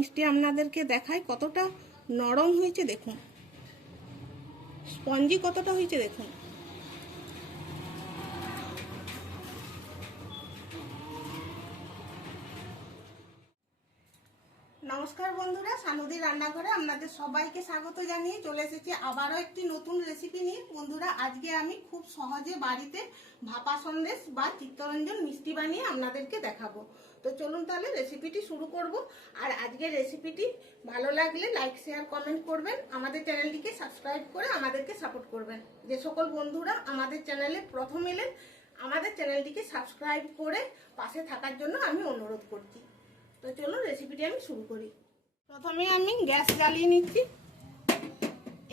মিষ্টি আপনাদেরকে দেখাই কতটা নরম হয়েছে দেখুন। স্পঞ্জি কতটা হয়েছে দেখুন। নমস্কার বন্ধুরা, সানুদি রান্নাঘরে আপনাদের সবাইকে স্বাগত জানিয়ে চলে এসেছি আবারও একটি নতুন রেসিপি নিয়ে। বন্ধুরা, আজকে আমি খুব সহজে বাড়িতে ভাপা সন্দেশ বা চিত্তরঞ্জন মিষ্টি বানিয়ে আপনাদেরকে দেখাবো। তো চলুন তাহলে রেসিপিটি শুরু করব। আর আজকের রেসিপিটি ভালো লাগলে লাইক শেয়ার কমেন্ট করবেন। আমাদের চ্যানেলটিকে সাবস্ক্রাইব করে আমাদেরকে সাপোর্ট করবেন। যে সকল বন্ধুরা আমাদের চ্যানেলে প্রথম এলেন, আমাদের চ্যানেলটিকে সাবস্ক্রাইব করে পাশে থাকার জন্য আমি অনুরোধ করছি। তো চলুন রেসিপিটি আমি শুরু করি। প্রথমে আমি গ্যাস জ্বালিয়ে নিচ্ছি।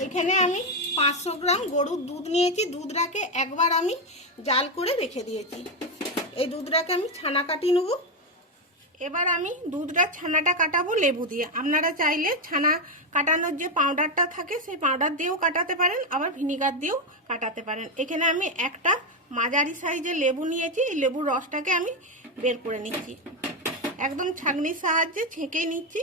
এখানে আমি পাঁচশো গ্রাম গরুর দুধ নিয়েছি। দুধটাকে একবার আমি জাল করে রেখে দিয়েছি। এই দুধটাকে আমি ছানা কাটিয়ে নেব। এবার আমি দুধটা, ছানাটা কাটাবো লেবু দিয়ে। আপনারা চাইলে ছানা কাটানোর যে পাউডারটা থাকে, সেই পাউডার দিয়েও কাটাতে পারেন, আবার ভিনিগার দিয়েও কাটাতে পারেন। এখানে আমি একটা মাঝারি সাইজের লেবু নিয়েছি। এই লেবুর রসটাকে আমি বের করে নিচ্ছি। একদম ছাঁকনির সাহায্যে ছেঁকে নিচ্ছি।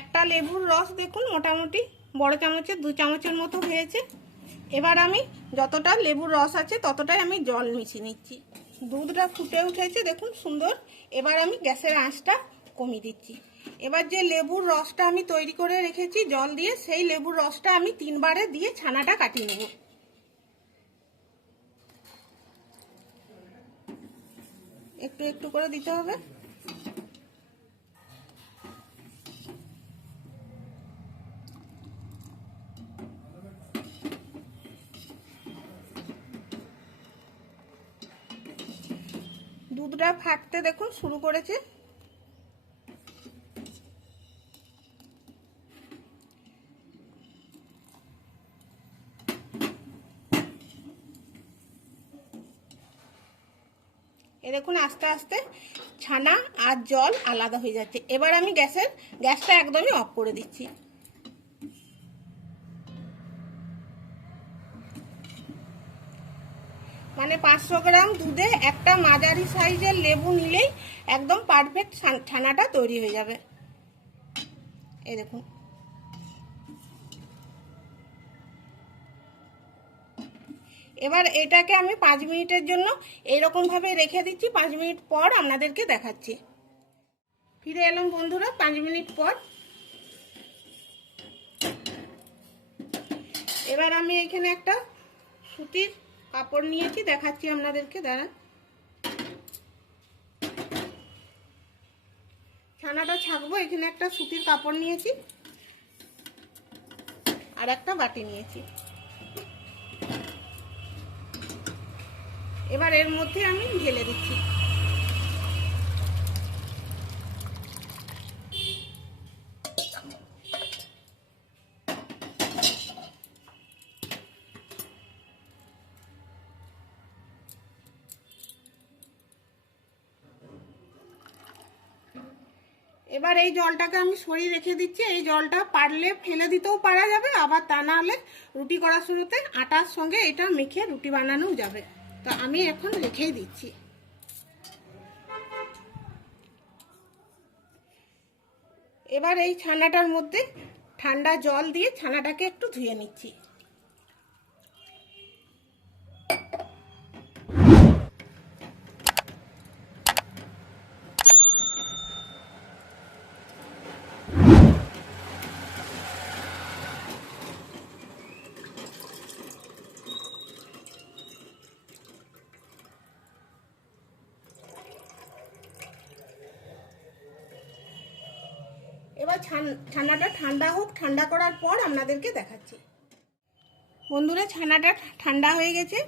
একটা লেবুর রস দেখুন, মোটামুটি বড় চামচের দু চামচের মতো হয়েছে। এবার আমি যতটা লেবুর রস আছে ততটাই আমি জল মিশিয়ে নিচ্ছি। দুধটা ফুটে উঠেছে, দেখুন সুন্দর। এবার আমি গ্যাসের আঁচটা কমিয়ে দিচ্ছি। এবার যে লেবুর রসটা আমি তৈরি করে রেখেছি জল দিয়ে, সেই লেবুর রসটা আমি তিনবারে দিয়ে ছানাটা কাটিয়ে নেব। একটু একটু করে দিতে হবে। দুধটা ফাটতে দেখুন, শুরু করেছে। এ দেখুন, আস্তে আস্তে ছানা আর জল আলাদা হয়ে যাচ্ছে। এবার আমি গ্যাসের, গ্যাসটা একদমই অফ করে দিচ্ছি। মানে পাঁচশো গ্রাম দুধে একটা মাঝারি সাইজের লেবু নিলেই একদম পারফেক্ট ছানাটা তৈরি হয়ে যাবে। এই দেখুন। এবার এটাকে আমি পাঁচ মিনিটের জন্য এইরকমভাবে রেখে দিচ্ছি। পাঁচ মিনিট পর আপনাদেরকে দেখাচ্ছি। ফিরে এলাম বন্ধুরা, পাঁচ মিনিট পর। এবার আমি এখানে একটা সুতির কাপড় নিয়েছি, দেখাচ্ছি আপনাদেরকে, দাঁড়ান। ছানাটা ছাঁকবো, এখানে একটা সুতির কাপড় নিয়েছি আর একটা বাটি নিয়েছি। এবার এর মধ্যে আমি ঢেলে দিচ্ছি এবার এই জলটাকে আমি সরিয়ে রেখে দিচ্ছি। এই জলটা পারলে ফেলে দিতেও পারা যাবে, আবার তা না হলে রুটি করার শুরুতে আটার সঙ্গে এটা মেখে রুটি বানানোও যাবে। তো আমি এখন রেখেই দিচ্ছি। এবার এই ছানাটার মধ্যে ঠান্ডা জল দিয়ে ছানাটাকে একটু ধুয়ে নিচ্ছি। ছানাটা ঠান্ডা হোক, ঠান্ডা করার পর আপনাদেরকে দেখাচ্ছি। বন্ধুরা, ছানাটা ঠান্ডা হয়ে গেছে।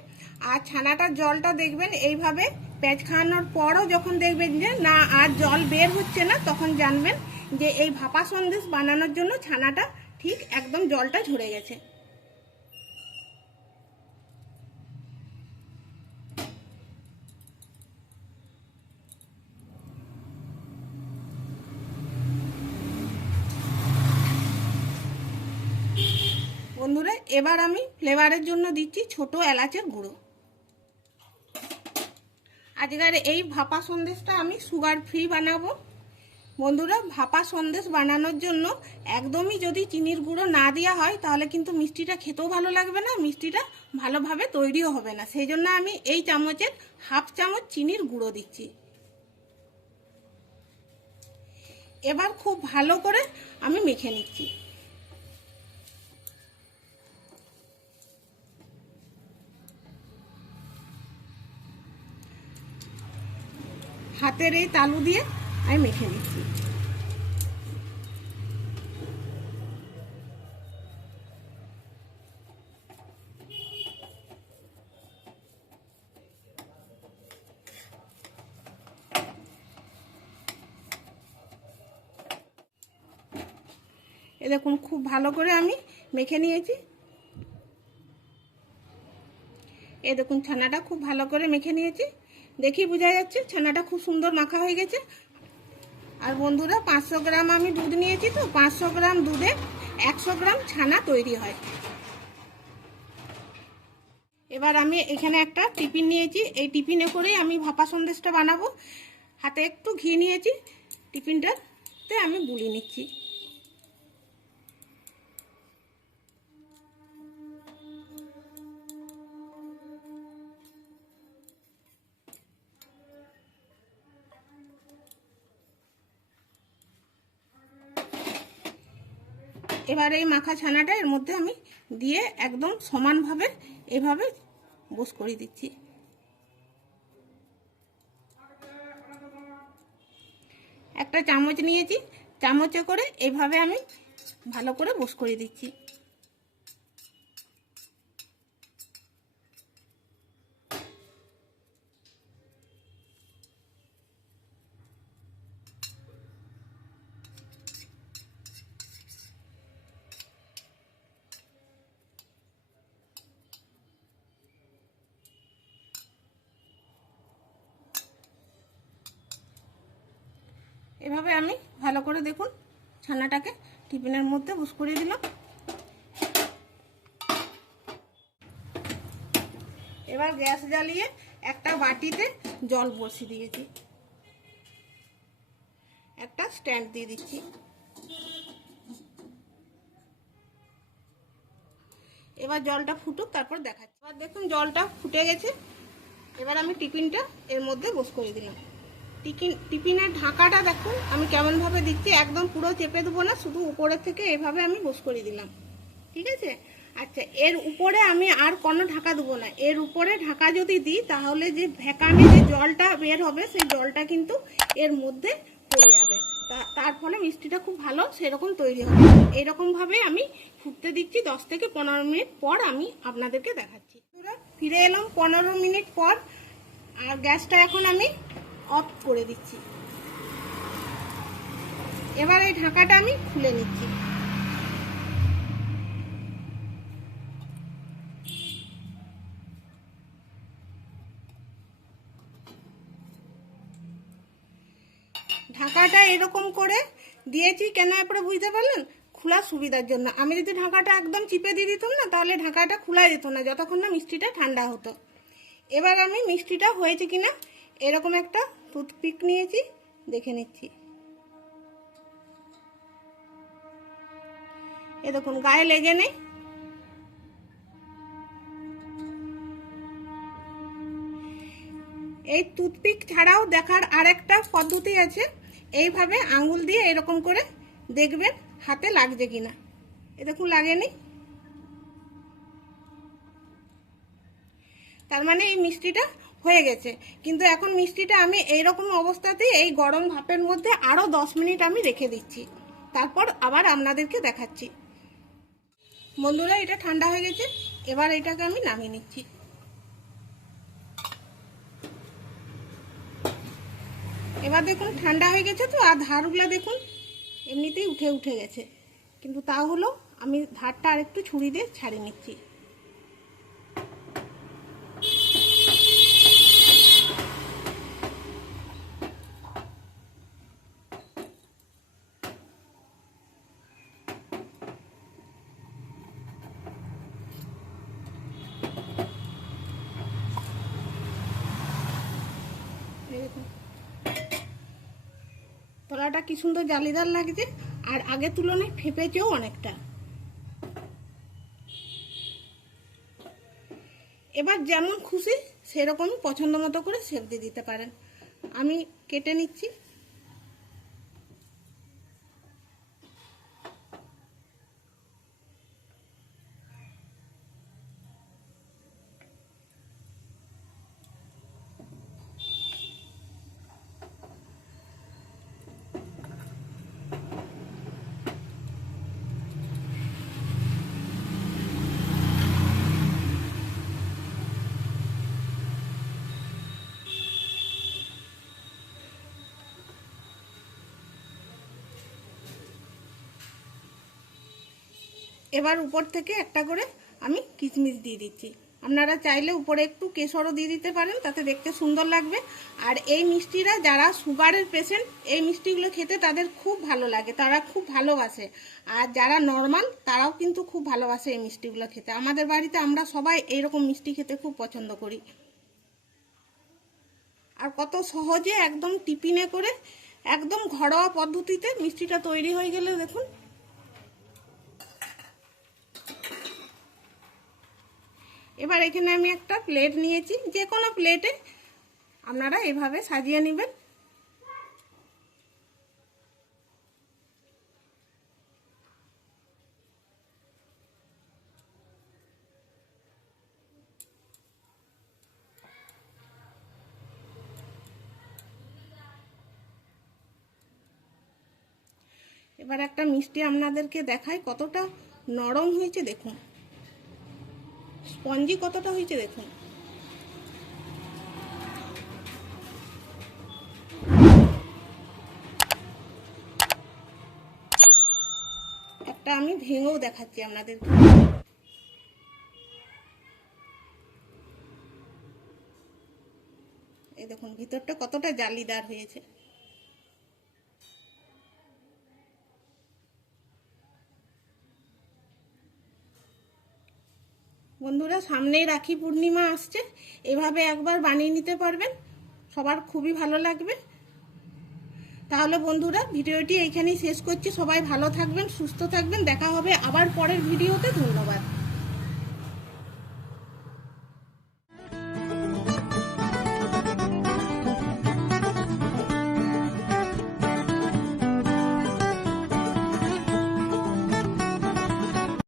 আর ছানাটার জলটা দেখবেন, এইভাবে প্যাঁচ খাওয়ানোর পরও যখন দেখবেন যে না, আর জল বের হচ্ছে না, তখন জানবেন যে এই ভাপা সন্দেশ বানানোর জন্য ছানাটা ঠিক একদম জলটা ঝরে গেছে। বন্ধুরা, এবার আমি ফ্লেভারের জন্য দিচ্ছি ছোট এলাচের গুঁড়ো। আজকের এই ভাপা সন্দেশটা আমি সুগার ফ্রি বানাবো। বন্ধুরা, ভাপা সন্দেশ বানানোর জন্য একদমই যদি চিনির গুঁড়ো না দেওয়া হয়, তাহলে কিন্তু মিষ্টিটা খেতেও ভালো লাগবে না, মিষ্টিটা ভালোভাবে তৈরিও হবে না। সেই জন্য আমি এই চামচের হাফ চামচ চিনির গুঁড়ো দিচ্ছি। এবার খুব ভালো করে আমি মেখে নিচ্ছি। হাতের এই তালু দিয়ে আমি মেখে নিচ্ছি। এ দেখুন, খুব ভালো করে আমি মেখে নিয়েছি। এ দেখুন, ছানাটা খুব ভালো করে মেখে নিয়েছি। দেখি বোঝা যাচ্ছে ছানাটা খুব সুন্দর মাখা হয়ে গেছে। আর বন্ধুরা, পাঁচশো গ্রাম আমি দুধ নিয়েছি তো, পাঁচশো গ্রাম দুধে একশো গ্রাম ছানা তৈরি হয়। এবার আমি এখানে একটা টিফিন নিয়েছি। এই টিফিনে করেই আমি ভাপা সন্দেশটা বানাবো। হাতে একটু ঘি নিয়েছি। টিফিনটাতে আমি গুলি নিচ্ছি। এবার এই মাখা ছানাটা এর মধ্যে আমি দিয়ে একদম সমানভাবে এভাবে বোস করে দিচ্ছি। একটা চামচ নিয়েছি, চামচে করে এভাবে আমি ভালো করে বোস করে দিচ্ছি। এভাবে আমি ভালো করে দেখুন ছানাটাকে টিফিনের মধ্যে বুস করে দিলাম। এবার গ্যাস জ্বালিয়ে একটা বাটিতে জল বসিয়ে দিয়েছি। একটা স্ট্যান্ড দিয়ে দিচ্ছি। এবার জলটা ফুটুক, তারপর দেখাচ্ছি। এবার দেখুন জলটা ফুটে গেছে। এবার আমি টিফিনটা এর মধ্যে বস করে দিলাম। টিফিন টিফিনের ঢাকাটা দেখুন, আমি কেমনভাবে দিচ্ছি, একদম পুরো চেপে দেবো না, শুধু উপরের থেকে এভাবে আমি বস করে দিলাম। ঠিক আছে? আচ্ছা এর উপরে আমি আর কোনো ঢাকা দেবো না। এর উপরে ঢাকা যদি দিই, তাহলে যে ভ্যাকামে যে জলটা বের হবে, সেই জলটা কিন্তু এর মধ্যে পড়ে যাবে। তার ফলে মিষ্টিটা খুব ভালো, সেরকম তৈরি হবে। এরকমভাবে আমি ফুটতে দিচ্ছি, দশ থেকে পনেরো মিনিট পর আমি আপনাদেরকে দেখাচ্ছি। ফিরে এলাম পনেরো মিনিট পর, আর গ্যাসটা এখন আমি অফ করে দিচ্ছি। এবার এই ঢাকাটা আমি খুলে নিচ্ছি। ঢাকাটা এরকম করে দিয়েছি, কেন আপনারা বুঝতে পারলেন? খোলা সুবিধার জন্য। আমি যদি ঢাকাটা একদম চিপে দিয়ে দিতাম না, তাহলে ঢাকাটা খোলা যেত না, যতক্ষণ না মিষ্টিটা ঠান্ডা হতো। এবার আমি মিষ্টিটা হয়েছে কিনা, এরকম একটা টুথপিক নিয়েছি, দেখে নিচ্ছি। এ দেখুন, গায়ে লেগে নেই। এই টুথপিক ছাড়াও দেখার আরেকটা পদ্ধতি আছে, এইভাবে আঙ্গুল দিয়ে এরকম করে দেখবেন হাতে লাগছে কিনা। এ দেখুন লাগেনি তার মানে এই মিষ্টিটা হয়ে গেছে। কিন্তু এখন মিষ্টিটা আমি এইরকম অবস্থাতেই এই গরম ভাপের মধ্যে আরও দশ মিনিট আমি রেখে দিচ্ছি। তারপর আবার আপনাদেরকে দেখাচ্ছি। বন্ধুরা, এটা ঠান্ডা হয়ে গেছে। এবার এটাকে আমি নামিয়ে নিচ্ছি। এবার দেখুন, ঠান্ডা হয়ে গেছে তো, আর ধারগুলো দেখুন, এমনিতেই উঠে উঠে গেছে। কিন্তু তা হলো, আমি ধারটা আরেকটু ছুরি দিয়ে ছাড়িয়ে নিচ্ছি এই দেখুন তলাটা কি সুন্দর জালিদার লাগছে, আর আগের তুলনায় ফেঁপেছেও অনেকটা। এবার যেমন খুশি, সেরকমই পছন্দ মতো করে সেপ দিয়ে দিতে পারেন। আমি কেটে নিচ্ছি। এবার উপর থেকে একটা করে আমি কিশমিশ দিয়ে দিচ্ছি। আপনারা চাইলে উপরে একটু কেশরও দিয়ে দিতে পারেন, তাতে দেখতে সুন্দর লাগবে। আর এই মিষ্টিরা যারা সুগারের পেশেন্ট এই মিষ্টিগুলো খেতে তাদের খুব ভালো লাগে, তারা খুব ভালোবাসে। আর যারা নর্মাল তারাও কিন্তু খুব ভালোবাসে এই মিষ্টিগুলো খেতে। আমাদের বাড়িতে আমরা সবাই এইরকম মিষ্টি খেতে খুব পছন্দ করি। আর কত সহজে একদম টিফিনে করে, একদম ঘরোয়া পদ্ধতিতে মিষ্টিটা তৈরি হয়ে গেলে দেখুন এবার এখানে আমি একটা প্লেট নিয়েছি। যে কোনো প্লেটে আপনারা এভাবে সাজিয়ে নেবেন। এবার একটা মিষ্টি আপনাদেরকে দেখায় কতটা নরম হয়েছে, দেখুন। স্পঞ্জি কতটা হয়েছে দেখুন। একটা আমি ভেঙেও দেখাচ্ছি আপনাদের এই দেখুন, ভিতরটা কতটা জালিদার হয়েছে। বন্ধুরা, সামনেই রাখি পূর্ণিমা আসছে। এভাবে একবার বানিয়ে নিতে পারবেন। সবার খুবই ভালো লাগবে। তাহলে বন্ধুরা, ভিডিওটি এইখানেই শেষ করছি। সবাই ভালো থাকবেন, সুস্থ থাকবেন। দেখা হবে আবার পরের ভিডিওতে। ধন্যবাদ।